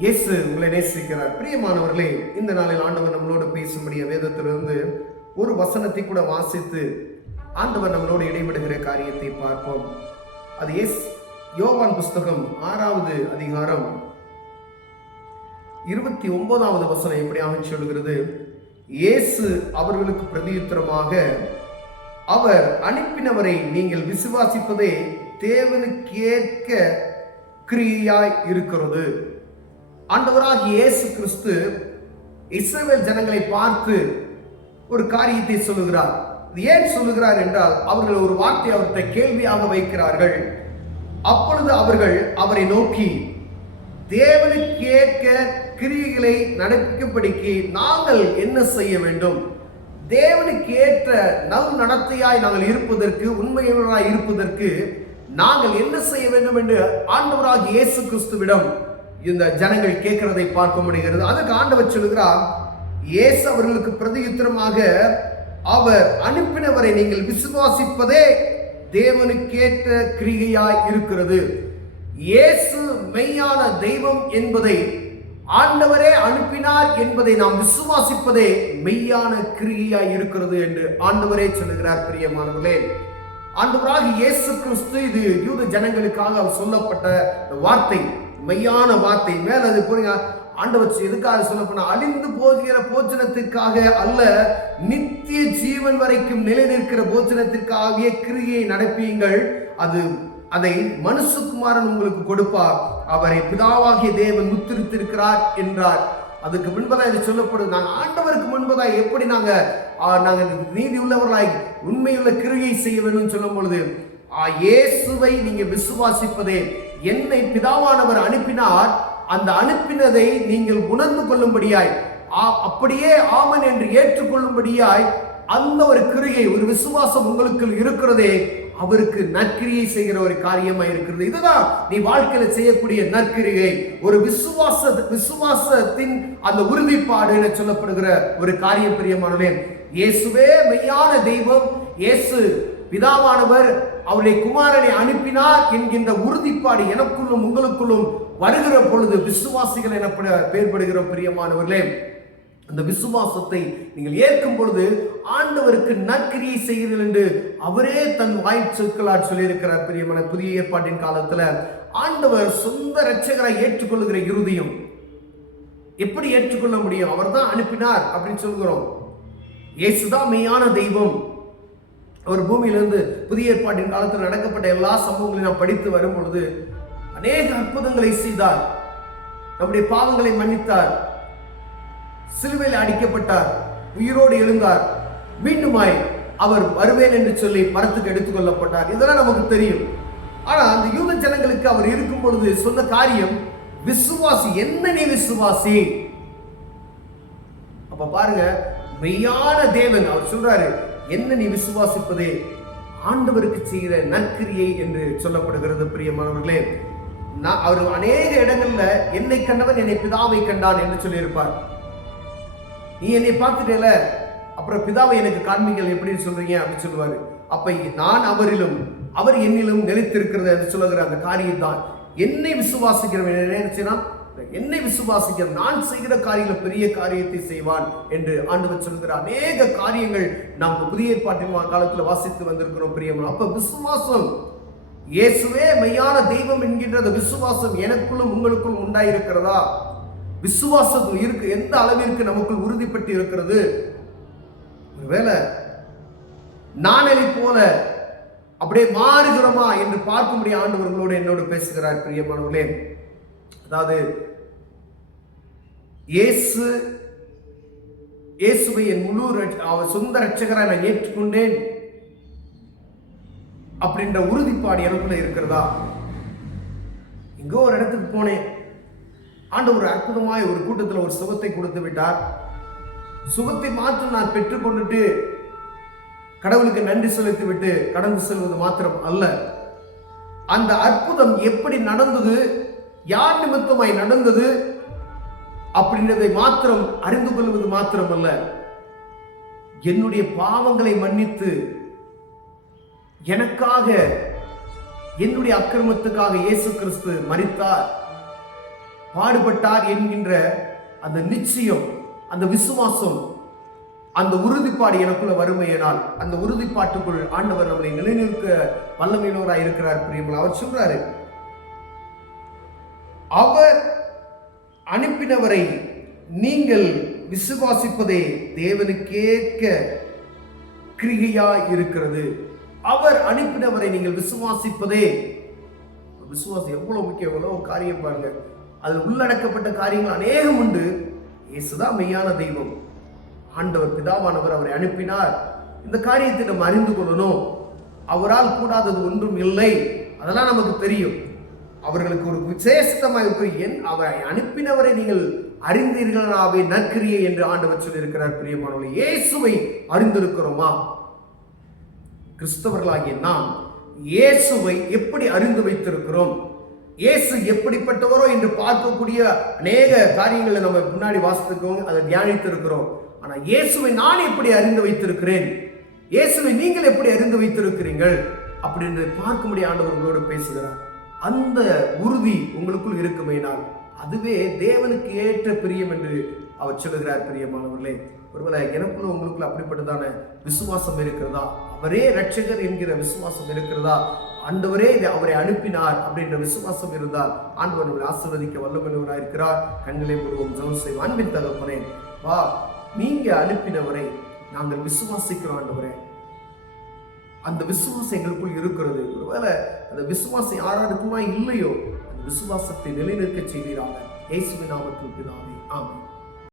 இயேசு உங்களை நேசிக்கிறார். பிரியமானவர்களே, இந்த நாளில் ஆண்டவர் நம்மளோடு பேசும்படிய வேதத்திலிருந்து ஒரு வசனத்தை கூட வாசித்து ஆண்டவர் நம்மளோடு இடைபடுகிற காரியத்தை பார்ப்போம். அது யோவான் புஸ்தகம் 6வது அதிகாரம் 29வது வசனம் எப்படியாக சொல்கிறது. இயேசு அவர்களுக்கு பிரதியுத்தரமாக, அவர் அனுப்பினவரை நீங்கள் விசுவாசிப்பதே தேவனுக்கேற்க கிரியாய் இருக்கிறது. ஆண்டவராகிய இயேசு கிறிஸ்து இஸ்ரவேல் ஜனங்களை பார்த்து ஒரு காரியத்தை சொல்லுகிறார். ஏன் சொல்லுகிறார் என்றால், அவர்கள் ஒரு வார்த்தை அவர்கிட்ட கேள்வியாக வைக்கிறார்கள். அப்பொழுது அவர்கள் அவரை நோக்கி, தேவனுக்கேற்க கிரியைகளை நடக்கும்படிக்கு நாங்கள் என்ன செய்ய வேண்டும்? தேவனுக்கு ஏற்ற நல் நடத்தையாய் நாங்கள் இருப்பதற்கு, உண்மையுள்ளவராய் இருப்பதற்கு நாங்கள் என்ன செய்ய வேண்டும் என்று ஆண்டவராகிய இயேசு கிறிஸ்துவிடம் இந்த ஜனங்கள் கேட்கிறதை பார்க்க முடிகிறது. அதுக்கு ஆண்டவர் சொல்கிறார், இயேசு அவர்களுக்கு பிரதியுத்தரமாக, அவர் அனுப்பினவரை நீங்கள் விசுவாசிப்பதே தேவனுக்கேற்ற கிரிகையாய் இருக்கிறது. இயேசு மெய்யான தெய்வம் என்பதை, ஆண்டவரே அனுப்பினார் என்பதை நாம் விசுவாசிப்பதே மெய்யான கிரிகையாய் இருக்கிறது என்று ஆண்டவரே சொல்லுகிறார். பிரியமானவர்களே, ஆண்டவராகிய இயேசு கிறிஸ்து, இது யூத ஜனங்களுக்காக அவர் சொல்லப்பட்ட வார்த்தை, மெய்யான வார்த்தை. மேல அது புரியுங்க, ஆண்டவர் எதுக்காக சொல்லப்போனா, அழிந்து போகிற போஜனத்திற்காக அல்ல, நித்திய ஜீவன் வரைக்கும் நிலை நிற்கிற போஜனத்திற்காக கிரியை நடப்பீங்கள். அதை மனுஷகுமாரன் உங்களுக்கு கொடுப்பார், அவரை பிதாவாகிய தேவன் முத்திரித்திருக்கிறார் என்றார். அதுக்கு முன்பதாக இது சொல்லப்படுது. நாங்கள் ஆண்டவருக்கு முன்பதாக எப்படி நாங்கள் நீதி உள்ளவர்களாய் உண்மையுள்ள கிரியை செய்ய வேண்டும் சொல்லும் பொழுது, இயேசுவை நீங்க விசுவாசிப்பதே, என்னை பிதாவானவர் அனுப்பினார், அந்த அனுப்பினதை நீங்கள் உணர்ந்து கொள்ளும்படியாய், அப்படியே ஆமன் என்று ஏற்றுக்கொள்ளும்படியாய் அந்த ஒரு கிரியை, ஒரு விசுவாசம் உங்களுக்கு இருக்கிறதே, அவருக்கு நற்கிரியை செய்கிற ஒரு காரியமா இருக்கிறது. இதுதான் நீ வாழ்க்கையில செய்யக்கூடிய நற்கிரியை, ஒரு விசுவாசத்தின் அந்த உறுதிப்பாடு என சொல்லப்படுகிற ஒரு காரியம். பிரியமானவர்களே, இயேசுவே மெய்யான தெய்வம், இயேசு பிதாவானவர் அவருடைய குமாரனை அனுப்பினார் என்கின்ற உறுதிப்பாடு எனக்குள்ளும் உங்களுக்குள்ளும் வருகிற பொழுது விசுவாசிகள் எனப்பட பெயர்படுகிற பிரியமானவர்களே, அந்த விசுவாசத்தை நீங்கள் ஏற்கும் பொழுது ஆண்டவருக்கு நற்கிரியை செய்கிறீர்கள் என்று அவரே தன் வாய் சொற்களால் சொல்லியிருக்கிறார். பிரியமான புதிய ஏற்பாட்டின் காலத்துல ஆண்டவர் சொந்த இரட்சகரை ஏற்றுக்கொள்ளுகிற இருதயம் எப்படி ஏற்றுக்கொள்ள முடியும்? அவர் தான் அனுப்பினார் அப்படின்னு சொல்கிறோம். இயேசுதான் மெய்யான தெய்வம். அவர் பூமியிலிருந்து புதிய ஏற்பாட்டின் காலத்தில் நடக்கப்பட்ட எல்லா சம்பவங்களையும் நாம் படித்து வரும் பொழுது அநேக அற்புதங்களை செய்தார். நம்முடைய பாவங்களை மன்னித்தார், சிலுவையில் அடிக்கப்பட்டார், உயிரோடு எழுந்தார், மீண்டுமாய் அவர் வருவேன் என்று சொல்லி மரத்துக்கு எடுத்துக் கொள்ளப்பட்டார். இதெல்லாம் நமக்கு தெரியும். ஆனா அந்த யூத ஜனங்களுக்கு அவர் இருக்கும் பொழுது சொன்ன காரியம், விசுவாசி, என்ன நீ விசுவாசி. அப்ப பாருங்க, மெய்யான தேவன் அவர் சொல்றாரு, என்ன நீ விசுவாசிப்பதே ஆண்டவருக்கு செய்கிற நற்கிரியை என்று சொல்லப்படுகிறது. பிரியமானவர்களே, அவர் அநேக இடங்கள்ல என்னை கண்டவன் என்னை பிதாவை கண்டான் என்று சொல்லியிருப்பார். நீ என்னை பார்த்துட்டேல, அப்புறம் பிதாவை எனக்கு காண்பீங்கள் எப்படின்னு சொல்றீங்க அப்படின்னு சொல்லுவாரு. அப்ப நான் அவரிலும் அவர் என்னிலும் நிலைத்திருக்கிறது என்று சொல்லுகிற அந்த காரியம் தான் என்னை விசுவாசிக்கிறவன் நினைச்சுன்னா, என்னை விசுவாசிக்கிற நான் செய்கிற காரியங்கள பெரிய காரியத்தை செய்வான் என்று ஆண்டவர் சொல்கிற அநேக காரியங்கள் நாம் புதிய ஏற்பாட்டின் காலத்தில் வாசித்து வந்திருக்கிறோம். பிரியமான, அப்ப விசுவாசம், இயேசுவே மெய்யான தெய்வம் என்கின்ற விசுவாசம் எனக்குள்ளும் உங்களுக்குள்ளும் உண்டாயிருக்கிறதா? விசுவாசம் இருக்கு, எந்த அளவிற்கு நமக்குள் உறுதிப்பட்டு இருக்கிறது? ஒருவேளை நாணலை போல அப்படியே மாறுகிறோமா என்று பார்க்கும்படிய ஆண்டவர்களோடு என்னோடு பேசுகிறார். பிரியமானவர்களே, அதாவது இயேசுவை என் முழு சொந்த இரட்சகராய் நான் ஏற்றுக்கொண்டேன் அப்படின்ற உறுதிப்பாடு எனக்குள்ள இருக்கிறதா? இங்கோ ஒரு இடத்துக்கு போனேன், ஆண்டவர் அற்புதமாய் ஒரு கூட்டத்தில் ஒரு சுகத்தை கொடுத்து விட்டார். சுகத்தை மாற்றம் நான் பெற்றுக்கொண்டுட்டு கடவுளுக்கு நன்றி செலுத்தி விட்டு கடந்து செல்வது மாத்திரம் அல்ல, அந்த அற்புதம் எப்படி நடந்தது, யார் நிமித்தமாய் நடந்தது அப்படின்றதை மாத்திரம் அறிந்து கொள்வது மாத்திரம் அல்ல, என்னுடைய பாவங்களை மன்னித்து எனக்காக என்னுடைய அக்கிரமத்துக்காக இயேசு கிறிஸ்து மரித்தார். பாடுபட்டார் என்கின்ற அந்த நிச்சயம், அந்த விசுவாசம், அந்த உறுதிப்பாடு எனக்குள்ள வறுமையினால் அந்த உறுதிப்பாட்டுக்குள் ஆண்டவர் நம்மளை நிலைநிற்க வல்லமையுள்ளவராய் இருக்கிறார். பிரியமான அவர் சொல்றாரு, அவர் அனுப்பினவரை நீங்கள் விசுவாசிப்பதே தேவனுக்கேற்க கிரிகையா இருக்கிறது. அவர் அனுப்பினவரை நீங்கள் விசுவாசிப்பதே, விசுவாசம் எவ்வளவு முக்கியம், எவ்வளவு காரியம் பாருங்க. அதில் உள்ளடக்கப்பட்ட காரியங்கள் அநேகம் உண்டு. இயேசுதான் மெய்யான தெய்வம். ஆண்டவர் பிதாவானவர் அவரை அனுப்பினார். இந்த காரியத்தை நம்ம அறிந்து கொள்ளணும். அவரால் கூடாதது ஒன்றும் இல்லை, அதெல்லாம் நமக்கு தெரியும். அவர்களுக்கு ஒரு விசேஷமாக அவரை அனுப்பினவரை நீங்கள் அறிந்தீர்களாவே நற்கிரியை என்று ஆண்டவர் சொல்லியிருக்கிறார். பிரியமானவர்களே, இயேசுவை அறிந்திருக்கிறோமா? கிறிஸ்தவர்களாகிய நாம் இயேசுவை எப்படி அறிந்து வைத்திருக்கிறோம்? இயேசு எப்படிப்பட்டவரோ என்று பார்க்கக்கூடிய அநேக காரியங்களை நம்ம முன்னாடி வாசித்திருக்கோம், அதை தியானித்திருக்கிறோம். ஆனா இயேசுவை நான் எப்படி அறிந்து வைத்திருக்கிறேன், இயேசுவை நீங்கள் எப்படி அறிந்து வைத்திருக்கிறீர்கள் அப்படின்னு பார்க்கும்படி ஆண்டவர் உங்களோடு பேசுகிறார். அந்த உறுதி உங்களுக்குள் இருக்குமேனால் அதுவே தேவனுக்கு ஏற்ற பிரியம் என்று அவர் சொல்லுகிறார். பிரியமானவர்களே, ஒருவேளை எனக்குள்ள உங்களுக்குள்ள அப்படிப்பட்டதான விசுவாசம் இருக்கிறதா? அவரே ரட்சகர் என்கிற விசுவாசம் இருக்கிறதா? ஆண்டவரே அவரை அனுப்பினார் அப்படின்ற விசுவாசம் இருந்தால் ஆண்டவர் நம்மை ஆசீர்வதிக்க வல்லமையுள்ளவராக இருக்கிறார். கண்களை மூடுவோம், ஜெபம் செய்வோம். அன்பின் தகப்பனே, வா, நீங்க அனுப்பினவரை நாங்கள் விசுவாசிக்கிறோம். ஆண்டவரே, அந்த விசுவாசம் எங்களுக்குள் இருக்கிறது. ஒருவேளை அந்த விசுவாசம் யாராருக்குமா இல்லையோ, அந்த விசுவாசத்தை நிலைநிற்க செய்வீராக. இயேசுவின் நாமத்தில் பிதாவே, ஆமென்.